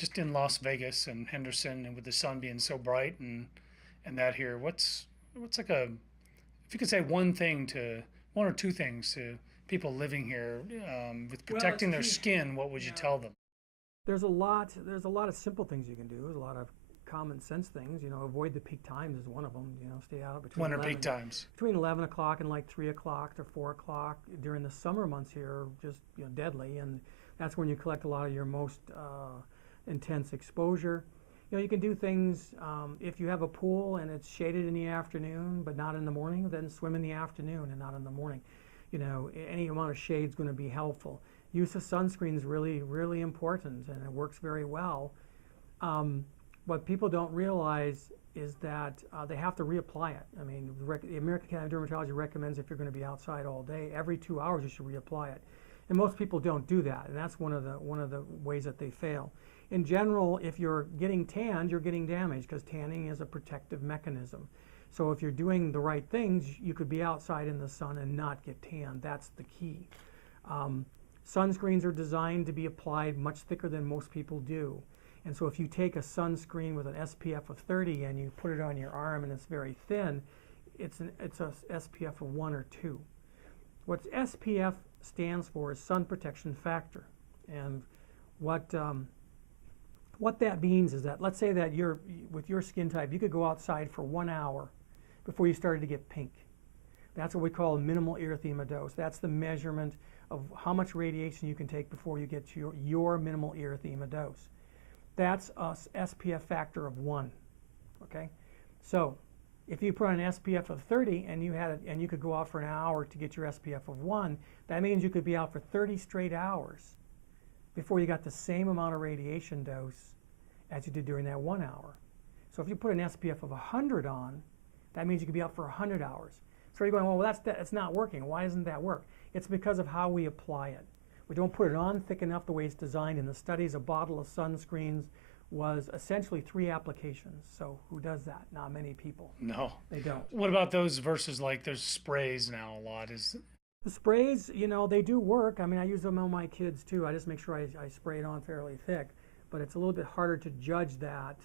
just in Las Vegas and Henderson, and with the sun being so bright and that here, what's like a if you could say one or two things to people living here with Well, it's protecting their key. skin, what would you Yeah. tell them? There's a lot of simple things you can do. There's a lot of common sense things. Avoid the peak times is one of them. Stay out between Winter peak 11 times. between 11 o'clock and like 3 o'clock to 4 o'clock during the summer months here, just deadly, and that's when you collect a lot of your most intense exposure. You can do things, if you have a pool and it's shaded in the afternoon but not in the morning, then swim in the afternoon and not in the morning. Any amount of shade is going to be helpful. Use of sunscreen is really, really important, and it works very well. What people don't realize is that they have to reapply it. I mean, the American Academy of Dermatology recommends if you're going to be outside all day, every 2 hours you should reapply it. And most people don't do that, and that's one of the ways that they fail. In general, if you're getting tanned, you're getting damaged because tanning is a protective mechanism. So if you're doing the right things, you could be outside in the sun and not get tanned. That's the key. Sunscreens are designed to be applied much thicker than most people do. And so if you take a sunscreen with an SPF of 30 and you put it on your arm and it's very thin, it's a SPF of 1 or 2. What SPF stands for is sun protection factor. And what that means is that, let's say that with your skin type, you could go outside for 1 hour before you started to get pink. That's what we call a minimal erythema dose. That's the measurement of how much radiation you can take before you get to your minimal erythema dose. That's a SPF factor of 1. Okay, so if you put on an SPF of 30 and you could go out for an hour to get your SPF of 1, that means you could be out for 30 straight hours before you got the same amount of radiation dose as you did during that 1 hour. So if you put an SPF of 100 on, that means you could be out for 100 hours. So you're going, well, that's not working. Why doesn't that work? It's because of how we apply it. We don't put it on thick enough the way it's designed. In the studies, a bottle of sunscreens was essentially 3 applications. So who does that? Not many people. No. They don't. What about those versus like there's sprays now a lot? Is The sprays, they do work. I mean, I use them on my kids too. I just make sure I spray it on fairly thick, but it's a little bit harder to judge that.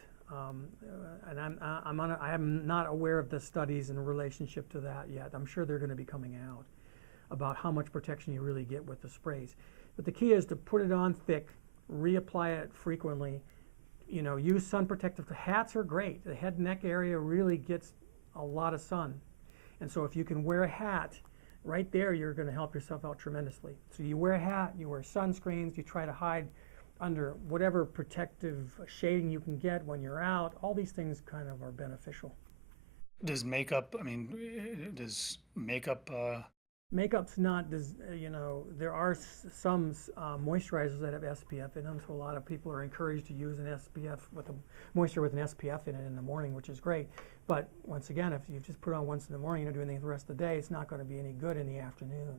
And I'm not aware of the studies in relationship to that yet. I'm sure they're going to be coming out about how much protection you really get with the sprays. But the key is to put it on thick, reapply it frequently. Use sun protective. Hats are great. The head and neck area really gets a lot of sun. And so if you can wear a hat, right there you're going to help yourself out tremendously. So you wear a hat, you wear sunscreens, you try to hide under whatever protective shading you can get when you're out. All these things kind of are beneficial. does makeup? I mean, does makeup? Makeup's not, there are some moisturizers that have SPF in them, so a lot of people are encouraged to use an SPF with a moisture with an SPF in it in the morning, which is great. But once again, if you just put it on once in the morning, you don't do anything the rest of the day, it's not going to be any good in the afternoon.